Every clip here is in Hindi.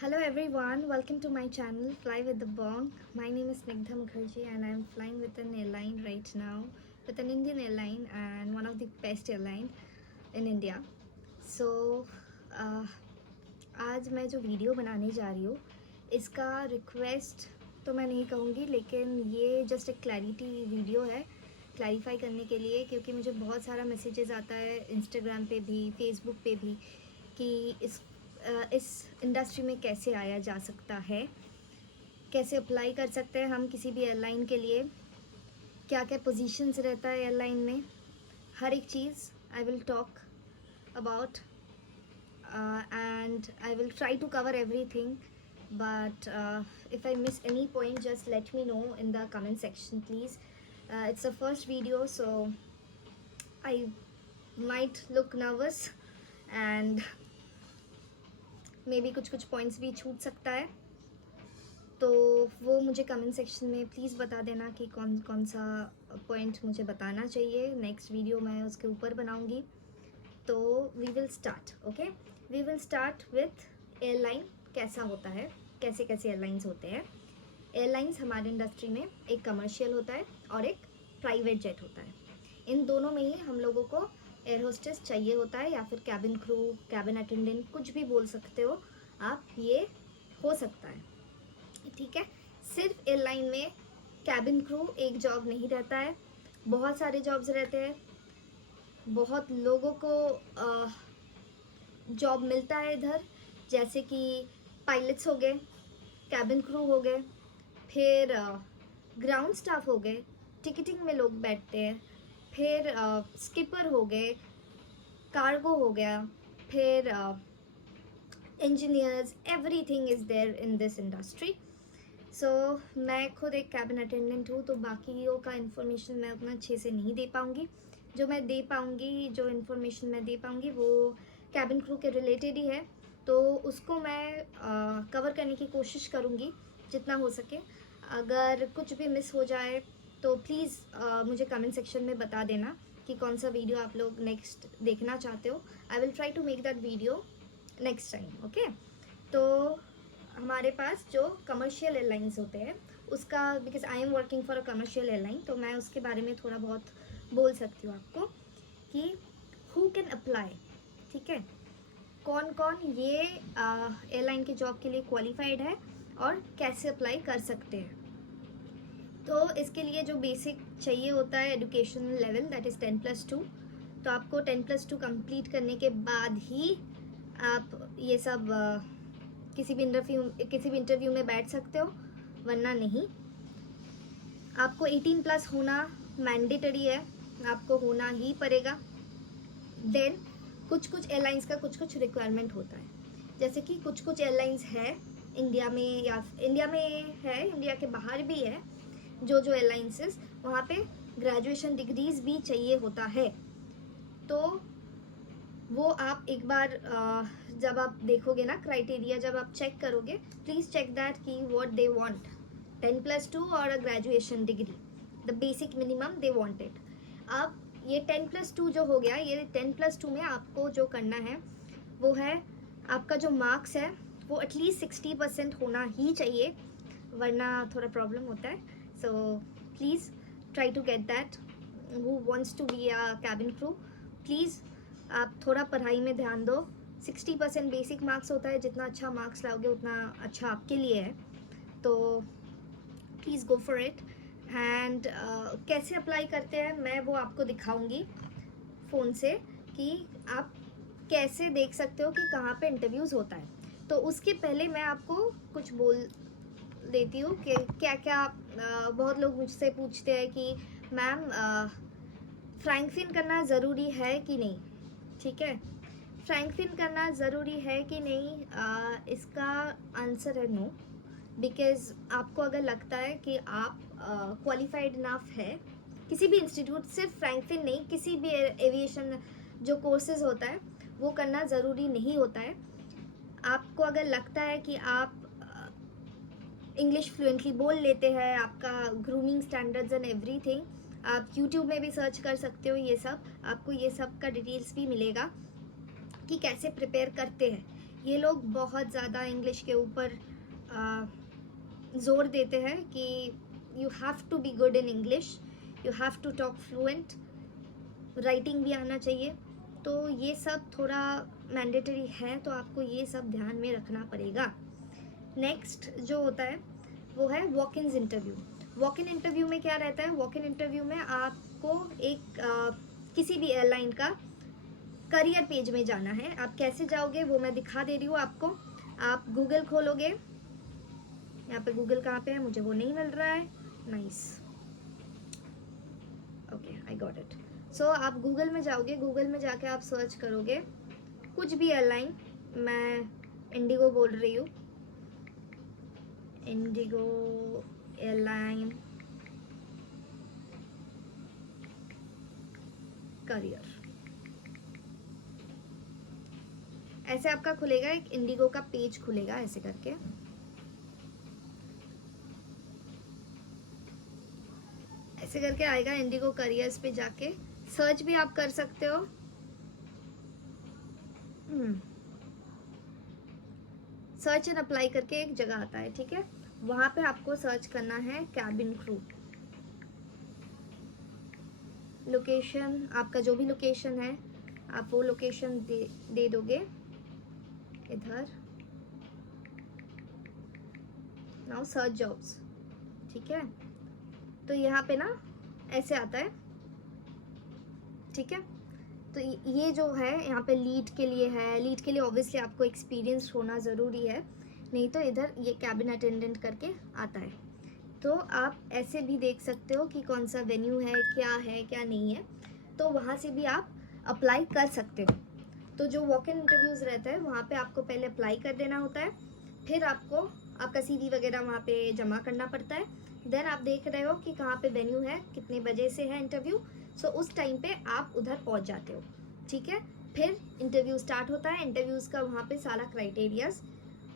Hello everyone, welcome to my channel Fly with the Bong. My name is Snigdha Mukherjee and I'm flying with an airline right now, with an Indian airline and one of the best airline in India. So आज मैं जो वीडियो बनाने जा रही हूँ इसका रिक्वेस्ट तो मैं नहीं कहूँगी, लेकिन ये जस्ट एक क्लैरिटी वीडियो है क्लैरिफाई करने के लिए, क्योंकि मुझे बहुत सारा मैसेजेस आता है इंस्टाग्राम पे भी फेसबुक पे भी कि इस इंडस्ट्री में कैसे आया जा सकता है, कैसे अप्लाई कर सकते हैं हम किसी भी एयरलाइन के लिए, क्या क्या पोजीशंस रहता है एयरलाइन में, हर एक चीज़ I will talk about and I will try to cover everything, but if I miss any point just let me know in the comment section please. It's the first video, so I might look nervous and may be कुछ पॉइंट्स भी छूट सकता है, तो वो मुझे कमेंट सेक्शन में प्लीज़ बता देना कि कौन कौन सा पॉइंट मुझे बताना चाहिए। नेक्स्ट वीडियो मैं उसके ऊपर बनाऊंगी। तो we will start, okay, we will start with airline कैसा होता है, कैसे कैसे एयरलाइंस होते हैं। एयरलाइंस हमारे इंडस्ट्री में एक कमर्शियल होता है और एक प्राइवेट जेट होता है। इन दोनों में ही हम लोगों को एयर होस्टेस चाहिए होता है, या फिर कैबिन क्रू, कैबिन अटेंडेंट, कुछ भी बोल सकते हो आप, ये हो सकता है, ठीक है। सिर्फ एयरलाइन में कैबिन क्रू एक जॉब नहीं रहता है, बहुत सारे जॉब्स रहते हैं, बहुत लोगों को जॉब मिलता है इधर, जैसे कि पायलट्स हो गए, कैबिन क्रू हो गए, फिर ग्राउंड स्टाफ हो गए, टिकटिंग में लोग बैठते हैं, फिर स्किपर हो गए, कार्गो हो गया, फिर engineers, everything is there in this industry. So मैं खुद एक कैबिन अटेंडेंट हूँ, तो बाकियों का इन्फॉर्मेशन मैं उतना अच्छे से नहीं दे पाऊँगी। जो मैं दे पाऊँगी, जो इन्फॉर्मेशन मैं दे पाऊँगी वो कैबिन क्रू के रिलेटेड ही है, तो उसको मैं कवर करने की कोशिश करूँगी जितना हो सके। अगर कुछ भी मिस हो जाए तो प्लीज़ मुझे कमेंट सेक्शन में बता देना कि कौन सा वीडियो आप लोग नेक्स्ट देखना चाहते हो। I will try to make that video next time, okay. तो हमारे पास जो कमर्शियल एयरलाइंस होते हैं उसका, because I am working for a commercial airline, तो मैं उसके बारे में थोड़ा बहुत बोल सकती हूँ आपको कि हु कैन अप्लाई, ठीक है, कौन कौन ये एयरलाइन के जॉब के लिए क्वालिफाइड है और कैसे अप्लाई कर सकते हैं। तो इसके लिए जो बेसिक चाहिए होता है एजुकेशन लेवल, दैट इज़ 10+2। तो आपको 10+2 कंप्लीट करने के बाद ही आप ये सब किसी भी इंटरव्यू में बैठ सकते हो, वरना नहीं। आपको 18+ होना मैंडेटरी है, आपको होना ही पड़ेगा। देन कुछ एयरलाइंस का कुछ रिक्वायरमेंट होता है, जैसे कि कुछ एयरलाइंस है इंडिया में, या इंडिया में है, इंडिया के बाहर भी है, जो एयरलाइंसेस, वहाँ पे ग्रेजुएशन डिग्रीज भी चाहिए होता है। तो वो आप एक बार जब आप देखोगे ना क्राइटेरिया, जब आप चेक करोगे, प्लीज़ चेक दैट कि व्हाट दे वांट, 10+2 और a graduation degree, the basic minimum they want it. अब ये 10+2 जो हो गया, ये 10+2 में आपको जो करना है वो है, आपका जो मार्क्स है वो एटलीस्ट 60% होना ही चाहिए, वरना थोड़ा प्रॉब्लम होता है। So please try to get that. Who wants to be a cabin crew, please आप थोड़ा पढ़ाई में ध्यान दो। 60% बेसिक मार्क्स होता है, जितना अच्छा मार्क्स लाओगे उतना अच्छा आपके लिए है, तो please go for it. And कैसे अप्लाई करते हैं मैं वो आपको दिखाऊंगी फ़ोन से, कि आप कैसे देख सकते हो कि कहाँ पे इंटरव्यूज़ होता है। तो उसके पहले मैं आपको कुछ बोल देती हूँ कि क्या क्या बहुत लोग मुझसे पूछते हैं कि मैम फ्रैंक फिन करना ज़रूरी है कि नहीं, ठीक है। फ्रैंक फिन करना ज़रूरी है कि नहीं, इसका आंसर है नो। बिकॉज़ आपको अगर लगता है कि आप क्वालिफाइड इनफ है किसी भी इंस्टीट्यूट, सिर्फ फ्रैंक फिन नहीं, किसी भी एविएशन जो कोर्सेज होता है वो करना ज़रूरी नहीं होता है। आपको अगर लगता है कि आप इंग्लिश फ्लुएंटली बोल लेते हैं, आपका ग्रूमिंग स्टैंडर्ड्स एंड एवरीथिंग, आप यूट्यूब में भी सर्च कर सकते हो, ये सब आपको ये सब का डिटेल्स भी मिलेगा कि कैसे प्रिपेयर करते हैं। ये लोग बहुत ज़्यादा इंग्लिश के ऊपर ज़ोर देते हैं कि you have to be good in English, you have to talk fluent, writing भी आना चाहिए। तो ये सब थोड़ा मैंडेटरी है, तो आपको ये सब ध्यान में रखना पड़ेगा। नेक्स्ट जो होता है वो है walk in interview. Walk in interview में क्या रहता है? वॉक इन इंटरव्यू में आपको एक किसी भी एयरलाइन का करियर पेज में जाना है। आप कैसे जाओगे वो मैं दिखा दे रही हूँ आपको। आप गूगल खोलोगे, यहाँ पे गूगल कहाँ पे है, मुझे वो नहीं मिल रहा है। Nice, okay I got it. So आप गूगल में जाओगे, गूगल में जाके आप सर्च करोगे कुछ भी एयरलाइन, मैं इंडिगो बोल रही हूँ, इंडिगो एयरलाइन करियर, ऐसे आपका खुलेगा, एक इंडिगो का पेज खुलेगा ऐसे करके। ऐसे करके आएगा इंडिगो करियर्स पे, जाके सर्च भी आप कर सकते हो। सर्च एंड अप्लाई करके एक जगह आता है, ठीक है, वहां पे आपको सर्च करना है कैबिन क्रू। लोकेशन, आपका जो भी लोकेशन है आप वो लोकेशन दे दोगे इधर। नाउ सर्च जॉब्स, ठीक है, तो यहाँ पे ना ऐसे आता है, ठीक है। तो ये जो है यहाँ पे लीड के लिए है, लीड के लिए ऑब्वियसली आपको एक्सपीरियंस होना ज़रूरी है, नहीं तो इधर ये कैबिन अटेंडेंट करके आता है। तो आप ऐसे भी देख सकते हो कि कौन सा वेन्यू है क्या नहीं है, तो वहाँ से भी आप अप्लाई कर सकते हो। तो जो वॉक इन इंटरव्यूज़ रहता है वहाँ पे आपको पहले अप्लाई कर देना होता है, फिर आपको आपका CV वगैरह वहाँ पे जमा करना पड़ता है। देन आप देख रहे हो कि कहाँ पे वेन्यू है, कितने बजे से है इंटरव्यू, सो उस टाइम पे आप उधर पहुँच जाते हो, ठीक है। फिर इंटरव्यू स्टार्ट होता है, इंटरव्यूज़ का वहाँ पे सारा क्राइटेरियाज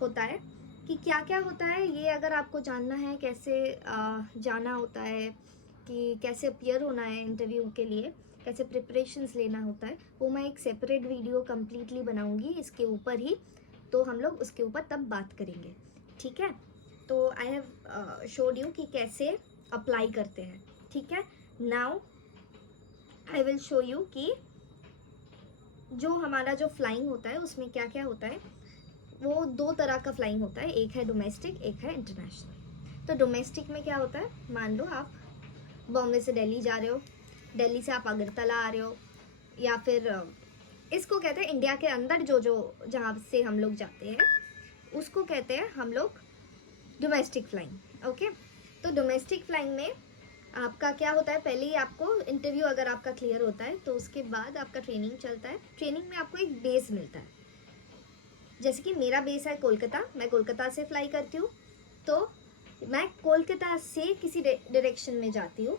होता है कि क्या क्या होता है। ये अगर आपको जानना है कैसे जाना होता है, कि कैसे अपीयर होना है इंटरव्यू के लिए, कैसे प्रिपरेशंस लेना होता है, वो मैं एक सेपरेट वीडियो कम्प्लीटली बनाऊंगी इसके ऊपर ही, तो हम लोग उसके ऊपर तब बात करेंगे, ठीक है। तो आई हैव शोड यू कि कैसे अप्लाई करते हैं, ठीक है। Now I will show you कि जो हमारा जो फ्लाइंग होता है उसमें क्या क्या होता है। वो दो तरह का फ्लाइंग होता है, एक है डोमेस्टिक, एक है इंटरनेशनल। तो डोमेस्टिक में क्या होता है, मान लो आप बॉम्बे से दिल्ली जा रहे हो, दिल्ली से आप अगरतला आ रहे हो, या फिर इसको कहते हैं इंडिया के अंदर जो जो जहाँ से हम लोग जाते हैं उसको कहते हैं हम लोग डोमेस्टिक फ्लाइंग, ओके। तो डोमेस्टिक फ्लाइंग में आपका क्या होता है, पहले ही आपको इंटरव्यू अगर आपका क्लियर होता है तो उसके बाद आपका ट्रेनिंग चलता है। ट्रेनिंग में आपको एक बेस मिलता है, जैसे कि मेरा बेस है कोलकाता, मैं कोलकाता से फ्लाई करती हूँ, तो मैं कोलकाता से किसी डायरेक्शन में जाती हूँ।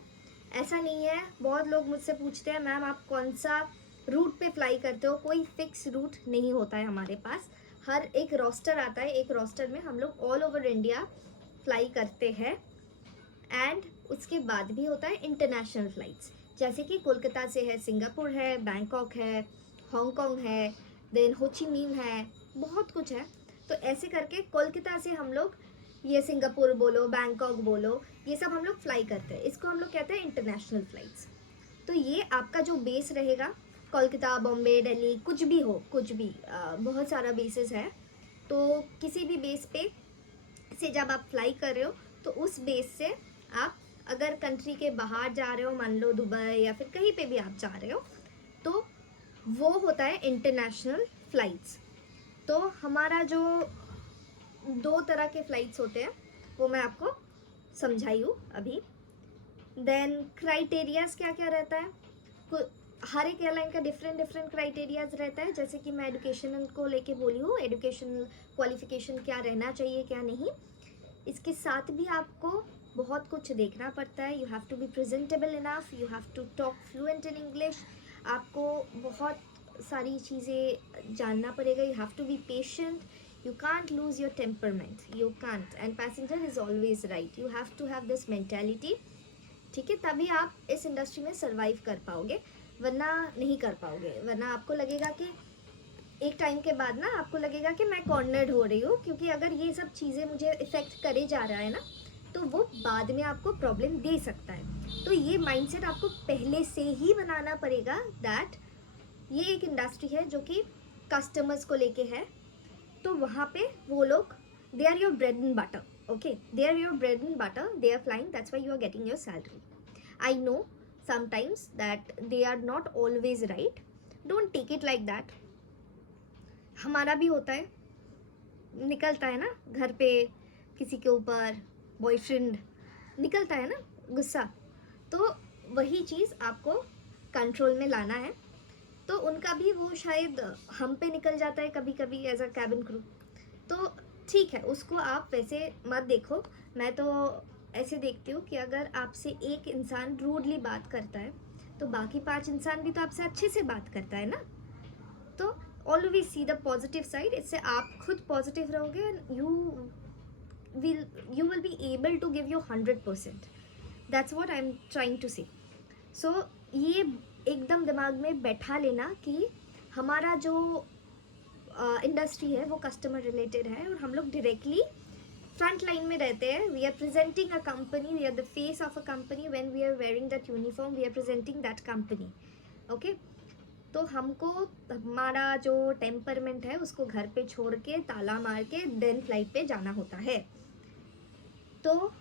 ऐसा नहीं है, बहुत लोग मुझसे पूछते हैं मैम आप कौन सा रूट पे फ्लाई करते हो, कोई फिक्स रूट नहीं होता है हमारे पास, हर एक रोस्टर आता है, एक रोस्टर में हम लोग ऑल ओवर इंडिया फ्लाई करते हैं। एंड उसके बाद भी होता है इंटरनेशनल फ्लाइट्स, जैसे कि कोलकाता से है सिंगापुर है, बैंकॉक है, हांगकांग है, देन हो ची मिन्ह है, बहुत कुछ है। तो ऐसे करके कोलकाता से हम लोग ये सिंगापुर बोलो, बैंकॉक बोलो, ये सब हम लोग फ्लाई करते हैं, इसको हम लोग कहते हैं इंटरनेशनल फ्लाइट्स। तो ये आपका जो बेस रहेगा, कोलकाता, बॉम्बे, दिल्ली, कुछ भी हो, कुछ भी बहुत सारा बेसिस है, तो किसी भी बेस पे से जब आप फ्लाई कर रहे हो तो उस बेस से आप अगर कंट्री के बाहर जा रहे हो, मान लो दुबई या फिर कहीं पे भी आप जा रहे हो, तो वो होता है इंटरनेशनल फ्लाइट्स। तो हमारा जो दो तरह के फ़्लाइट्स होते हैं वो मैं आपको समझाई हूँ अभी। देन क्राइटेरियाज क्या क्या रहता है, हर एक एयरलाइन का डिफरेंट क्राइटेरियाज रहता है। जैसे कि मैं एडुकेशन को लेके बोली हूँ, एडुकेशनल क्वालिफिकेशन क्या रहना चाहिए क्या नहीं, इसके साथ भी आपको बहुत कुछ देखना पड़ता है। You have to be presentable enough, you have to talk fluent in English, आपको बहुत सारी चीज़ें जानना पड़ेगा। You have to be patient, you can't lose your temperament, you can't, and passenger is always right, you have to have this mentality, ठीक है, तभी आप इस इंडस्ट्री में सर्वाइव कर पाओगे, वरना नहीं कर पाओगे। वरना आपको लगेगा कि एक टाइम के बाद ना आपको लगेगा कि मैं कॉर्नर्ड हो रही हूँ, क्योंकि अगर ये सब चीज़ें मुझे इफ़ेक्ट करे जा रहा है ना, तो वो बाद में आपको प्रॉब्लम दे सकता है। तो ये माइंडसेट आपको पहले से ही बनाना पड़ेगा दैट ये एक इंडस्ट्री है जो कि कस्टमर्स को लेके है, तो वहाँ पे वो लोग they are your bread and butter, okay, they are your bread and butter, they are flying, that's why you are getting your salary. I know sometimes that they are not always right, don't take it like that। हमारा भी होता है, निकलता है ना घर पे किसी के ऊपर, बॉयफ्रेंड निकलता है ना गुस्सा, तो वही चीज़ आपको कंट्रोल में लाना है। तो उनका भी वो शायद हम पे निकल जाता है कभी कभी एज अ कैबिन क्रू, तो ठीक है, उसको आप वैसे मत देखो। मैं तो ऐसे देखती हूँ कि अगर आपसे एक इंसान रूडली बात करता है तो बाकी 5 इंसान भी तो आपसे अच्छे से बात करता है ना। तो always see the positive side, इससे आप खुद पॉजिटिव रहोगे and you will be able to give you 100%। That's what I am trying to say. So ये एकदम दिमाग में बैठा लेना कि हमारा जो इंडस्ट्री है वो कस्टमर रिलेटेड है और हम लोग डायरेक्टली फ्रंट लाइन में रहते हैं। We are presenting a company, we are the face of a company. When we are wearing that uniform we are presenting that company, okay. तो हमको हमारा जो टेम्परमेंट है उसको घर पे छोड़ के ताला मार के देन फ्लाइट पे जाना होता है। तो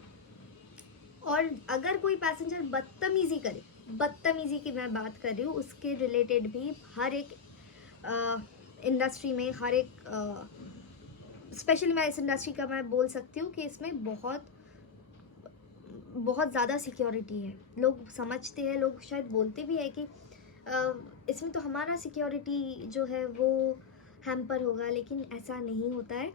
और अगर कोई पैसेंजर बदतमीज़ी करे, बदतमीज़ी की मैं बात कर रही हूँ, उसके रिलेटेड भी हर एक इंडस्ट्री में, हर एक स्पेशली मैं इस इंडस्ट्री का मैं बोल सकती हूँ कि इसमें बहुत बहुत ज़्यादा सिक्योरिटी है। लोग समझते हैं, लोग शायद बोलते भी है कि इसमें तो हमारा सिक्योरिटी जो है वो हैम्पर होगा, लेकिन ऐसा नहीं होता है।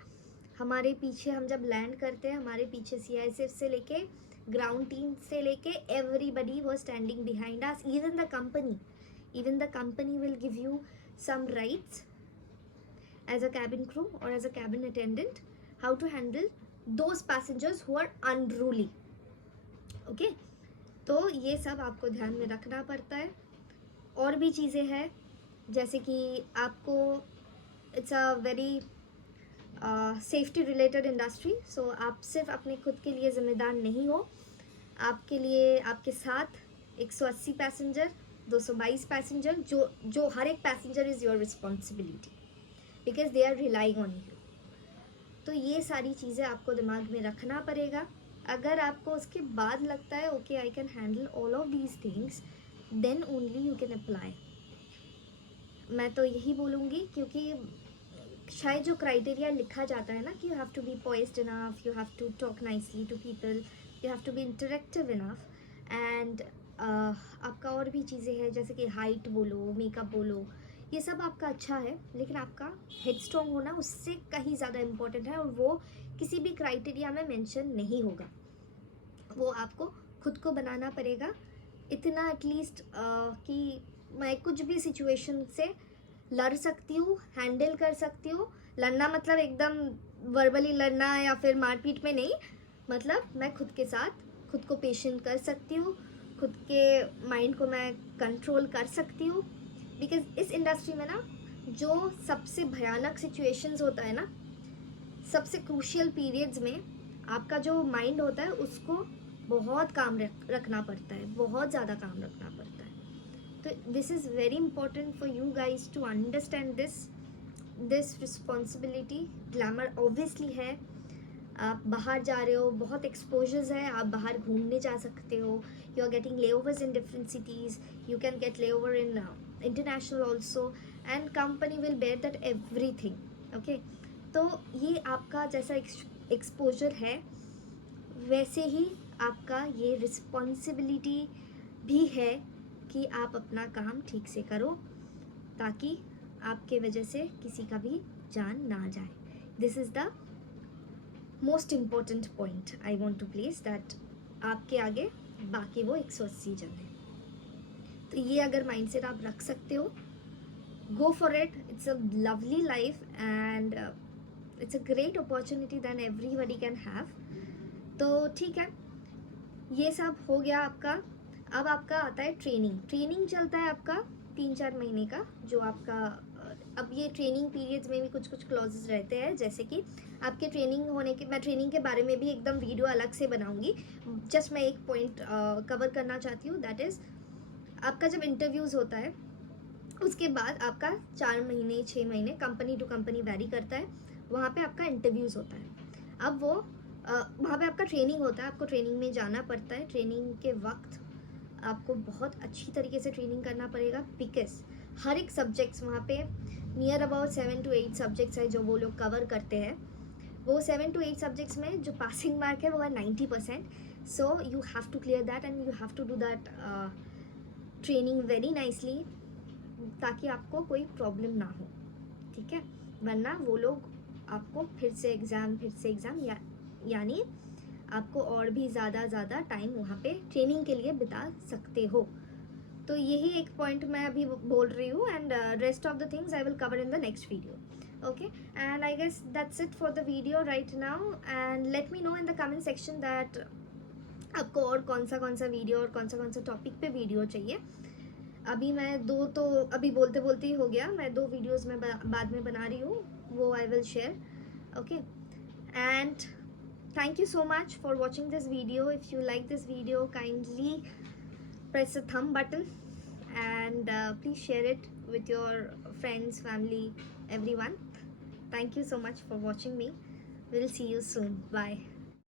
हमारे पीछे हम जब लैंड करते हैं, हमारे पीछे CISF से लेके ग्राउंड टीम से लेके everybody was standing behind us. Even the company will give you some rights as a cabin crew or as a cabin attendant, how to handle those passengers who are unruly, okay। तो ये सब आपको ध्यान में रखना पड़ता है। और भी चीज़ें हैं जैसे कि आपको it's a very safety related industry, so आप सिर्फ अपने खुद के लिए ज़िम्मेदार नहीं हो, आपके लिए आपके साथ 180 पैसेंजर, 222 पैसेंजर, जो हर एक passenger is your responsibility because they are relying on you. तो ये सारी चीज़ें आपको दिमाग में रखना पड़ेगा। अगर आपको उसके बाद लगता है okay I can handle all of these things, then only you can apply. मैं तो यही बोलूँगी, क्योंकि शायद जो क्राइटेरिया लिखा जाता है ना कि you have to be poised enough, you have to talk nicely to people, you have to be interactive enough, and आपका और भी चीज़ें हैं जैसे कि हाइट बोलो, मेकअप बोलो, ये सब आपका अच्छा है, लेकिन आपका हेड स्ट्रॉन्ग होना उससे कहीं ज़्यादा इम्पोर्टेंट है, और वो किसी भी क्राइटेरिया में मेंशन नहीं होगा। वो आपको खुद को बनाना पड़ेगा इतना एटलीस्ट कि मैं कुछ भी सिचुएशन से लड़ सकती हूँ, हैंडल कर सकती हूँ। लड़ना मतलब एकदम वर्बली लड़ना या फिर मारपीट में नहीं, मतलब मैं खुद के साथ खुद को पेशेंट कर सकती हूँ, खुद के माइंड को मैं कंट्रोल कर सकती हूँ। बिकॉज इस इंडस्ट्री में ना जो सबसे भयानक सिचुएशंस होता है ना, सबसे क्रूशियल पीरियड्स में आपका जो माइंड होता है उसको बहुत काम रखना पड़ता है, बहुत ज़्यादा काम रखना पड़ता है। तो this is very important for you guys to understand this responsibility. Glamour obviously है, आप बाहर जा रहे हो, बहुत एक्सपोजर्स है, आप बाहर घूमने जा सकते हो, you are getting layovers in different cities, you can get layover in international also, and company will bear that everything, okay. तो ये आपका जैसा एक्सपोजर है वैसे ही आपका ये रिस्पॉन्सिबिलिटी भी है कि आप अपना काम ठीक से करो, ताकि आपके वजह से किसी का भी जान ना जाए। This is the most important point I want to place that आपके आगे बाकी वो 180 जन है। तो ये अगर माइंडसेट आप रख सकते हो, go for it, it's a lovely life and it's a great opportunity than everybody can have. तो ठीक है, ये सब हो गया आपका। अब आपका आता है ट्रेनिंग चलता है आपका 3-4 महीने का, जो आपका अब ये ट्रेनिंग पीरियड्स में भी कुछ कुछ क्लॉजेस रहते हैं, जैसे कि आपके ट्रेनिंग होने के, मैं ट्रेनिंग के बारे में भी एकदम वीडियो अलग से बनाऊंगी। जस्ट मैं एक पॉइंट कवर करना चाहती हूँ, दैट इज़ आपका जब इंटरव्यूज़ होता है उसके बाद आपका 4 महीने 6 महीने, कंपनी टू कंपनी वैरी करता है, वहाँ पे आपका इंटरव्यूज़ होता है। अब वो वहाँ पे आपका ट्रेनिंग होता है, आपको ट्रेनिंग में जाना पड़ता है। ट्रेनिंग के वक्त आपको बहुत अच्छी तरीके से ट्रेनिंग करना पड़ेगा, बिकॉज हर एक सब्जेक्ट्स वहाँ पे नियर अबाउट 7 to 8 सब्जेक्ट्स है जो वो लोग कवर करते हैं। वो 7 to 8 सब्जेक्ट्स में जो पासिंग मार्क है वो है 90%। So you have to clear that and you have to do that training very nicely, ताकि आपको कोई प्रॉब्लम ना हो, ठीक है। वरना वो लोग आपको फिर से एग्ज़ाम यानी आपको और भी ज़्यादा टाइम वहाँ पे ट्रेनिंग के लिए बिता सकते हो। तो यही एक पॉइंट मैं अभी बोल रही हूँ, and rest of the things I will cover in the next video, okay. And I guess that's it for the video right now, and let me know in the comment section that आपको और कौन सा वीडियो और कौन सा टॉपिक पे वीडियो चाहिए। अभी मैं दो तो अभी बोलते बोलते ही हो गया, मैं 2 वीडियोज़ में बाद में बना रही हूँ, वो I will share, okay. And thank you so much for watching this video. If you like this video, kindly press the thumb button, and please share it with your friends, family, everyone. Thank you so much for watching me. We'll see you soon. Bye.